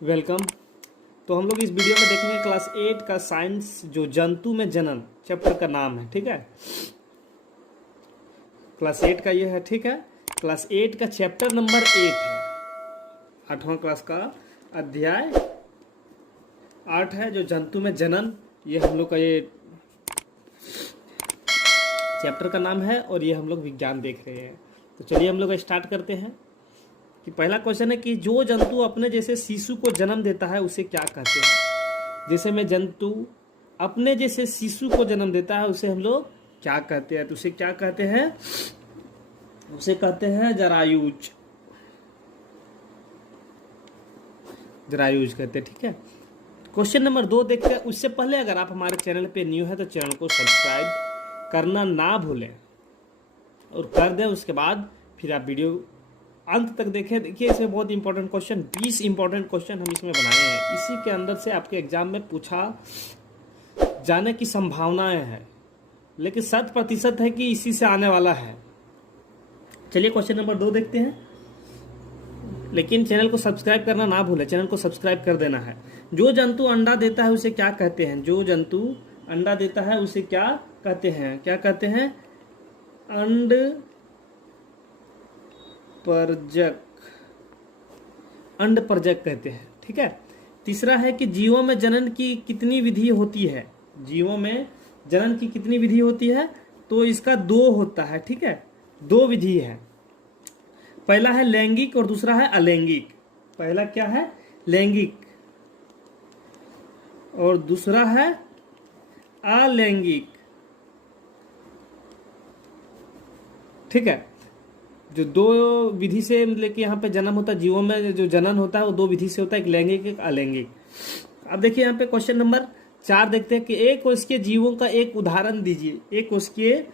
Welcome. तो हम लोग इस वीडियो में देखेंगे क्लास 8 का साइंस जो जंतु में जनन चैप्टर का नाम है। ठीक है, क्लास 8 का ये है। ठीक है, क्लास 8 का चैप्टर नंबर 8 है, 8वां क्लास का अध्याय 8 है जो जंतु में जनन। ये हम लोग का ये चैप्टर का नाम है और ये हम लोग विज्ञान देख रहे हैं। तो चलिए हम लोग स्टार्ट करते हैं कि पहला क्वेश्चन है कि जो जंतु अपने जैसे शिशु को जन्म देता है उसे क्या कहते हैं। जैसे में जंतु अपने जैसे शिशु को जन्म देता है उसे हम लोग क्या कहते हैं, तो उसे क्या कहते हैं, उसे कहते हैं जरायुज। जरायुज कहते हैं। ठीक है, क्वेश्चन नंबर 2 देखते हैं। उससे पहले अगर आप हमारे चैनल पे न्यू है तो चैनल को सब्सक्राइब करना ना भूलें और कर दें। उसके बाद फिर आप वीडियो अंत तक देखें। देखिए इसमें बहुत इंपॉर्टेंट क्वेश्चन, 20 इंपॉर्टेंट क्वेश्चन हम इसमें बनाए हैं। इसी के अंदर से आपके एग्जाम में पूछा जाने की संभावनाएं हैं, लेकिन 100% है कि इसी से आने वाला है। चलिए क्वेश्चन नंबर 2 देखते हैं, लेकिन चैनल को सब्सक्राइब करना ना भूलें, चैनल को सब्सक्राइब कर देना है। जो जंतु अंडा देता है उसे क्या कहते हैं। जो जंतु अंडा देता है उसे क्या कहते हैं, क्या कहते हैं, अंड परजक, अंड परजक कहते हैं। ठीक है, तीसरा है कि जीवों में जनन की कितनी विधि होती है। जीवों में जनन की कितनी विधि होती है, तो इसका 2 होता है। ठीक है, 2 विधि है। पहला है लैंगिक और दूसरा है अलैंगिक। पहला क्या है, लैंगिक, और दूसरा है अलैंगिक। ठीक है, जो 2 विधि से मतलब कि यहाँ पे जन्म होता है, जीवों में जो जनन होता है वो 2 विधि से होता है, एक लैंगिक एक अलैंगिक। अब देखिए यहाँ पे क्वेश्चन नंबर 4 देखते हैं कि एक कोशिकीय जीवों का एक उदाहरण दीजिए। एक कोशिकीय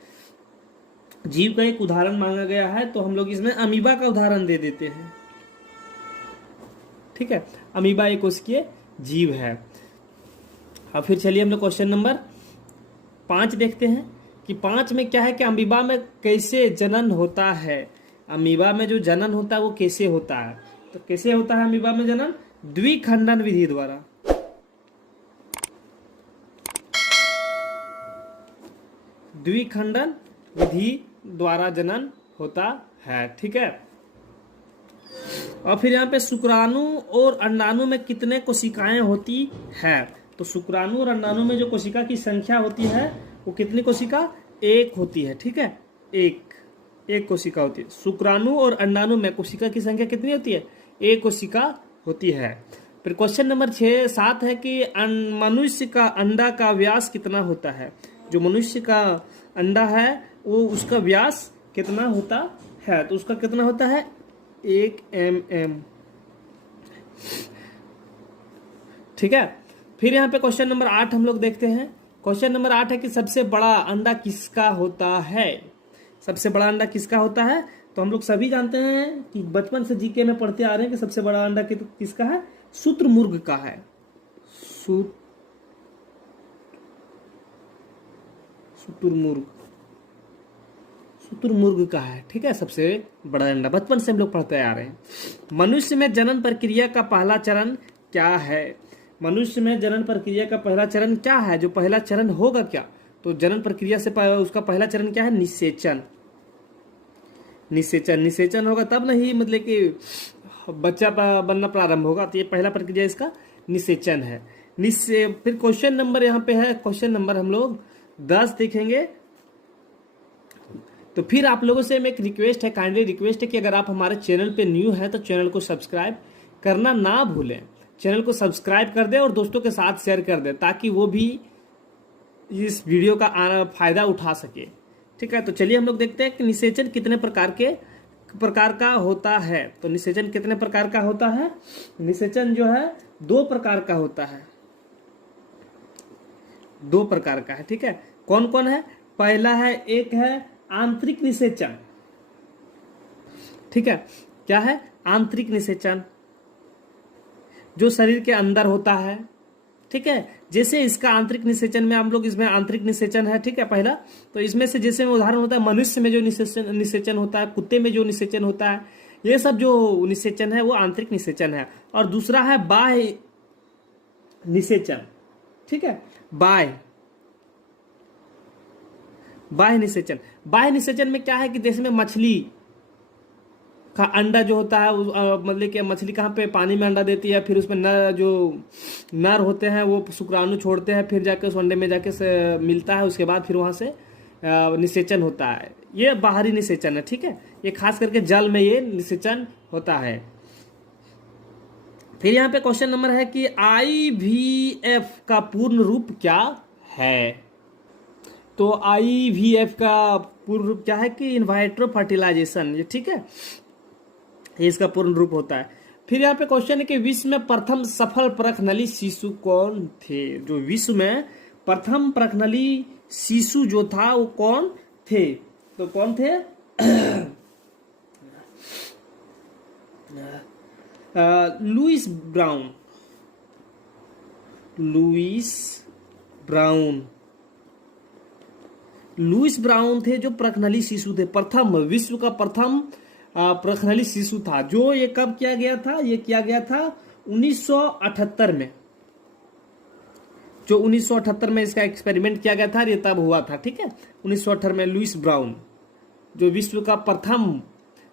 जीव का एक उदाहरण मांगा गया है, तो हम लोग इसमें अमीबा का उदाहरण दे देते हैं। ठीक है, अमीबा एक कोशिकीय जीव है। अब फिर चलिए हम लोग क्वेश्चन नंबर 5 देखते हैं कि 5 में क्या है कि अमीबा में कैसे जनन होता है। अमीबा में जो जनन होता है वो कैसे होता है, तो कैसे होता है अमीबा में जनन, द्विखंडन विधि द्वारा। द्विखंडन विधि द्वारा जनन होता है। ठीक है, और फिर यहाँ पे शुक्राणु और अंडाणु में कितने कोशिकाएं होती है। तो शुक्राणु और अंडाणु में जो कोशिका की संख्या होती है वो कितनी कोशिका, 1 होती है। ठीक है, एक कोशिका होती है। शुक्राणु और अंडाणु में कोशिका की संख्या कितनी होती है, 1 कोशिका होती है। फिर क्वेश्चन नंबर 7 है कि मनुष्य का अंडा का व्यास कितना होता है। जो मनुष्य का अंडा है वो उसका व्यास कितना होता है, तो उसका कितना होता है, 1 mm। ठीक है, फिर यहाँ पे क्वेश्चन नंबर 8 हम लोग देखते हैं। क्वेश्चन नंबर 8 है कि सबसे बड़ा अंडा किसका होता है। सबसे बड़ा अंडा किसका होता है, तो हम लोग सभी जानते हैं कि बचपन से जीके में पढ़ते आ रहे हैं कि सबसे बड़ा अंडा किसका है, शुतुरमुर्ग का है। शुतुरमुर्ग का है। ठीक है, सबसे बड़ा अंडा, बचपन से हम लोग पढ़ते आ रहे हैं। मनुष्य में जनन प्रक्रिया का पहला चरण क्या है। मनुष्य में जनन प्रक्रिया का पहला चरण क्या है, जो पहला चरण होगा क्या, तो जनन प्रक्रिया से उसका पहला चरण क्या है, निषेचन। निषेचन होगा तब नहीं मतलब कि बच्चा बनना प्रारंभ होगा, तो ये पहला प्रक्रिया इसका निषेचन है। फिर क्वेश्चन नंबर यहाँ पे है, क्वेश्चन नंबर हम लोग 10 देखेंगे। तो फिर आप लोगों से एक रिक्वेस्ट है, काइंडली रिक्वेस्ट है कि अगर आप हमारे चैनल पे न्यू है तो चैनल को सब्सक्राइब करना ना भूलें। चैनल को सब्सक्राइब कर दें और दोस्तों के साथ शेयर कर दें ताकि वो भी इस वीडियो का फायदा उठा सके। ठीक है, तो चलिए हम लोग देखते हैं कि निषेचन कितने प्रकार का होता है। तो निषेचन कितने प्रकार का होता है, निषेचन जो है 2 प्रकार का होता है, 2 प्रकार का है। ठीक है, कौन कौन है, पहला है, एक है आंतरिक निषेचन। ठीक है, क्या है, आंतरिक निषेचन, जो शरीर के अंदर होता है। ठीक है, जैसे इसका आंतरिक निषेचन में हम लोग इसमें आंतरिक निषेचन है। ठीक है, पहला तो इसमें से जैसे में उदाहरण होता है मनुष्य में जो निषेचन होता है, कुत्ते में जो निषेचन होता है, ये सब जो निषेचन है वो आंतरिक निषेचन है। और दूसरा है बाह्य निषेचन, ठीक है, बाह्य निषेचन। बाह्य निषेचन में क्या है कि जैसे में मछली का अंडा जो होता है मतलब कि मछली कहाँ पे पानी में अंडा देती है, फिर उसमें जो नर होते हैं वो शुक्राणु छोड़ते हैं, फिर जाके उस अंडे में जाके से मिलता है, उसके बाद फिर वहाँ से निषेचन होता है। ये बाहरी निषेचन है, ठीक है, ये खास करके जल में ये निषेचन होता है। फिर यहाँ पे क्वेश्चन नंबर है कि IVF का पूर्ण रूप क्या है। तो IVF का पूर्ण रूप क्या है कि इनवाइट्रो फर्टिलाइजेशन, ये ठीक है, ये इसका पूर्ण रूप होता है। फिर यहाँ पे क्वेश्चन है कि विश्व में प्रथम सफल परखनली शिशु कौन थे। जो विश्व में प्रथम परखनली शिशु जो था वो कौन थे, तो कौन थे? Louis brown. लुइस ब्राउन थे जो प्रखनली शिशु थे, प्रथम, विश्व का प्रथम प्रखनली शिशु था। जो ये कब किया गया था? ये किया गया था 1978 में। जो 1978 में इसका एक्सपेरिमेंट किया गया था, ये तब हुआ था, ठीक है, 1978 में। लुइस ब्राउन जो विश्व का प्रथम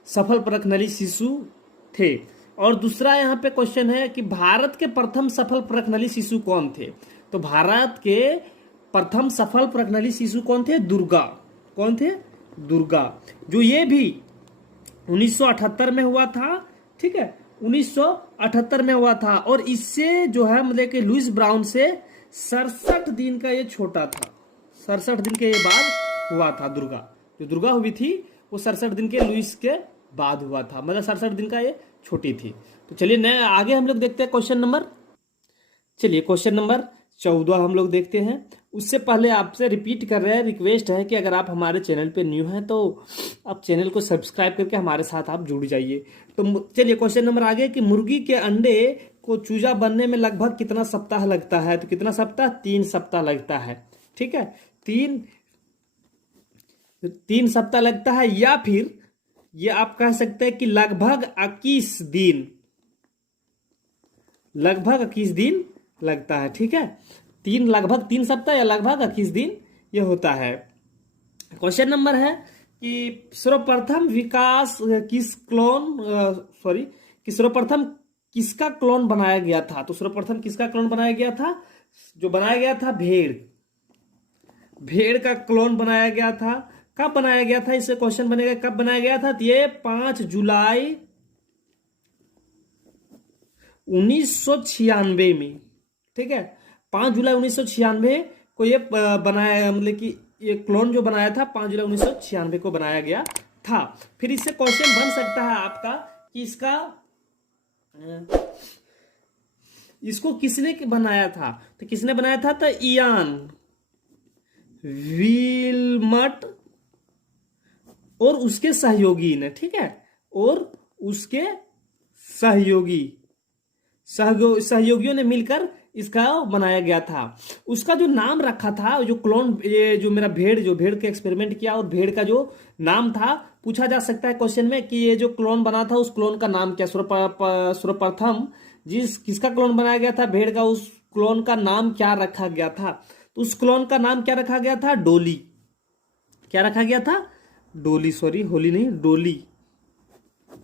सफल प्रखनली शिशु थे। और दूसरा यहाँ पे क्वेश्चन है कि भारत के प्रथम सफल प्रखनली शिशु कौन थे। तो भारत के प्रथम सफल प्रखनली शिशु कौन थे? दुर्गा। कौन थे? दुर्गा। जो ये भी 1978 में हुआ था, ठीक है, 1978 में हुआ था। और इससे जो है मतलब कि लुइस ब्राउन से 67 दिन का ये छोटा था, 67 दिन के बाद हुआ था। दुर्गा, जो दुर्गा हुई थी वो 67 दिन के लुइस के बाद हुआ था, मतलब 67 दिन का ये छोटी थी। तो चलिए नए आगे हम लोग देखते हैं क्वेश्चन नंबर, चलिए क्वेश्चन नंबर 14 हम लोग देखते हैं। उससे पहले आपसे रिपीट कर रहे हैं, रिक्वेस्ट है कि अगर आप हमारे चैनल पे न्यू हैं तो आप चैनल को सब्सक्राइब करके हमारे साथ आप जुड़ जाइए। तो चलिए क्वेश्चन नंबर आगे कि मुर्गी के अंडे को चूजा बनने में लगभग कितना सप्ताह लगता है। तो कितना सप्ताह? 3 सप्ताह लगता है, ठीक है, 3 सप्ताह लगता है। या फिर ये आप कह सकते हैं कि लगभग 21 दिन, लगभग 21 दिन लगता है, ठीक है, लगभग 3 सप्ताह या लगभग 21 दिन ये होता है। क्वेश्चन नंबर है कि सर्वप्रथम विकास किस क्लोन कि सर्वप्रथम किसका क्लोन बनाया गया था। तो सर्वप्रथम किसका क्लोन बनाया गया था? जो बनाया गया था भेड़ का क्लोन बनाया गया था। कब बनाया गया था? इससे क्वेश्चन बनेगा कब बनाया गया था। तो ये 5 जुलाई 1996 में, ठीक है, 5 जुलाई 1996 को ये बनाया, मतलब कि ये क्लोन जो बनाया था 5 जुलाई 1996 को बनाया गया था। फिर इससे क्वेश्चन बन सकता है आपका कि इसको किसने बनाया था। तो किसने बनाया था? तो इयान विल्मट और उसके सहयोगी ने, ठीक है, और उसके सहयोगियों ने मिलकर इसका बनाया गया था। उसका जो नाम रखा था, जो क्लोन, ये जो मेरा भेड़ के एक्सपेरिमेंट किया और भेड़ का जो नाम था, पूछा जा सकता है क्वेश्चन में कि ये जो क्लोन बना था उस क्लोन का नाम क्या। सर्वप्रथम किसका क्लोन बनाया गया था भेड़ का, उस क्लोन का नाम क्या रखा गया था। तो उस क्लोन का नाम क्या रखा गया था? डोली। क्या रखा गया था? डोली, सॉरी, होली नहीं, डोली।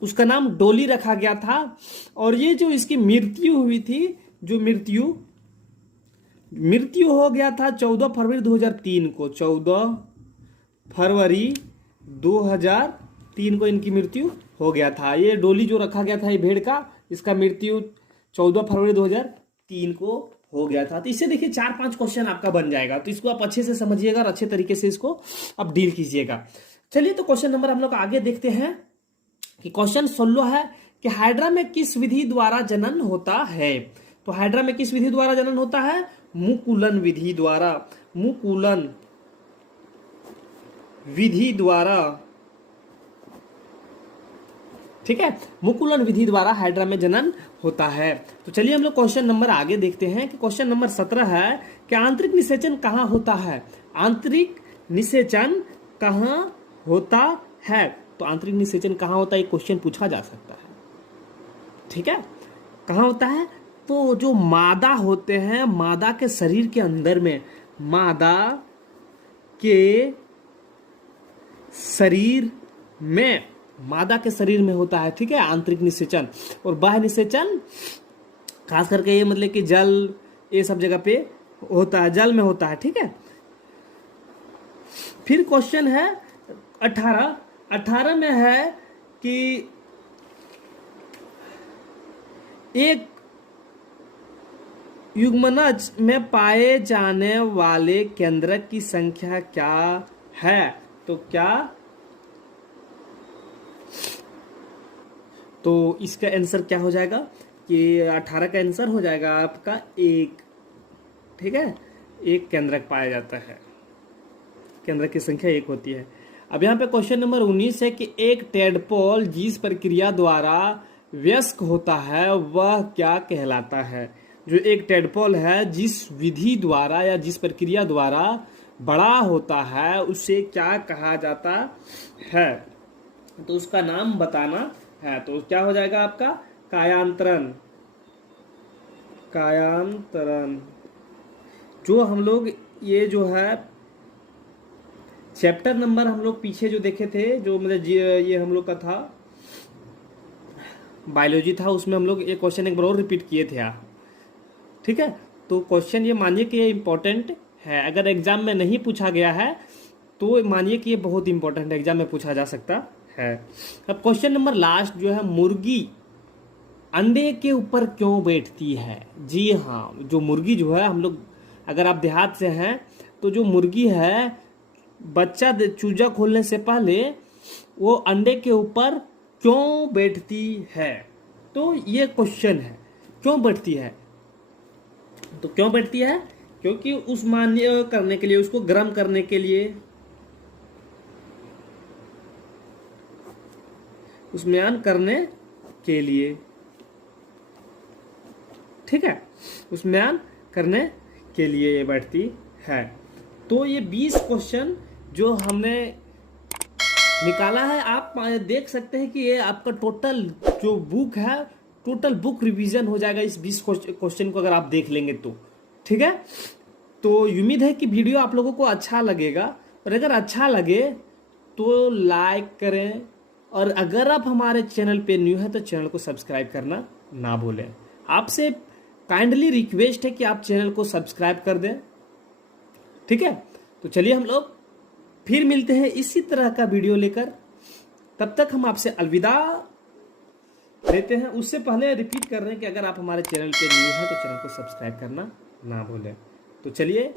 उसका नाम डोली रखा गया था। और ये जो इसकी मृत्यु हुई थी, जो मृत्यु हो गया था 14 फरवरी 2003 को। 14 फरवरी 2003 को इनकी मृत्यु हो गया था। ये डोली जो रखा गया था ये भेड़ का, इसका मृत्यु 14 फरवरी 2003 को हो गया था। तो इससे देखिए 4-5 क्वेश्चन आपका बन जाएगा। तो इसको आप अच्छे से समझिएगा और अच्छे तरीके से इसको आप डील कीजिएगा। चलिए तो क्वेश्चन नंबर हम लोग आगे देखते हैं कि क्वेश्चन 16 है कि हाइड्रा में किस विधि द्वारा जनन होता है। तो हाइड्रा में किस विधि द्वारा जनन होता है? मुकुलन विधि द्वारा। मुकुलन विधि द्वारा, ठीक है, मुकुलन विधि द्वारा हाइड्रा में जनन होता है। तो चलिए हम लोग क्वेश्चन नंबर आगे देखते हैं कि क्वेश्चन नंबर 17 है कि आंतरिक निषेचन कहाँ होता है। आंतरिक निषेचन कहाँ होता है? तो आंतरिक निषेचन कहाँ होता है, ये क्वेश्चन पूछा जा सकता है। ठीक है, कहाँ होता है, तो जो मादा होते हैं, मादा के शरीर के अंदर में, मादा के शरीर में, मादा के शरीर में होता है। ठीक है, आंतरिक निषेचन। और बाह्य निषेचन खास करके ये मतलब कि जल, ये सब जगह पे होता है, जल में होता है। ठीक है, फिर क्वेश्चन है 18 में है कि एक युग्मनज में पाए जाने वाले केंद्रक की संख्या क्या है। तो क्या, तो इसका आंसर क्या हो जाएगा कि 18 का आंसर हो जाएगा आपका 1। ठीक है, एक केंद्रक पाया जाता है, केंद्रक की संख्या 1 होती है। अब यहाँ पे क्वेश्चन नंबर 19 है कि एक टेडपोल जिस प्रक्रिया द्वारा वयस्क होता है वह क्या कहलाता है। जो एक टेडपोल है जिस विधि द्वारा या जिस प्रक्रिया द्वारा बड़ा होता है उसे क्या कहा जाता है, तो उसका नाम बताना है। तो क्या हो जाएगा आपका, कायांतरण। कायांतरण जो हम लोग, ये जो है चैप्टर नंबर हम लोग पीछे जो देखे थे, जो मतलब ये हम लोग का था बायोलॉजी था, उसमें हम लोग ये क्वेश्चन एक बार और रिपीट किए थे। ठीक है, तो क्वेश्चन ये मानिए कि ये इम्पोर्टेंट है। अगर एग्जाम में नहीं पूछा गया है तो मानिए कि ये बहुत इंपॉर्टेंट है, एग्जाम में पूछा जा सकता है। अब क्वेश्चन नंबर लास्ट जो है, मुर्गी अंडे के ऊपर क्यों बैठती है। जी हाँ, जो मुर्गी जो है, हम लोग अगर आप देहात से हैं तो जो मुर्गी है, बच्चा चूजा खोलने से पहले वो अंडे के ऊपर क्यों बैठती है। तो ये क्वेश्चन है, क्यों बैठती है। तो क्यों बैठती है, क्योंकि उस मान्य करने के लिए, उसको गर्म करने के लिए, उस्म्यान करने के लिए। ठीक है, उस्म्यान करने के लिए ये बैठती है। तो ये 20 क्वेश्चन जो हमने निकाला है, आप देख सकते हैं कि ये आपका टोटल जो बुक है, टोटल बुक रिवीजन हो जाएगा इस 20 क्वेश्चन को अगर आप देख लेंगे तो। ठीक है, तो उम्मीद है कि वीडियो आप लोगों को अच्छा लगेगा, और अगर अच्छा लगे तो लाइक करें, और अगर आप हमारे चैनल पे न्यू है तो चैनल को सब्सक्राइब करना ना भूलें। आपसे काइंडली रिक्वेस्ट है कि आप चैनल को सब्सक्राइब कर दें। ठीक है, तो चलिए हम लोग फिर मिलते हैं इसी तरह का वीडियो लेकर। तब तक हम आपसे अलविदा लेते हैं। उससे पहले रिपीट कर रहे हैं कि अगर आप हमारे चैनल पे न्यू हैं तो चैनल को सब्सक्राइब करना ना भूलें। तो चलिए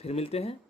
फिर मिलते हैं।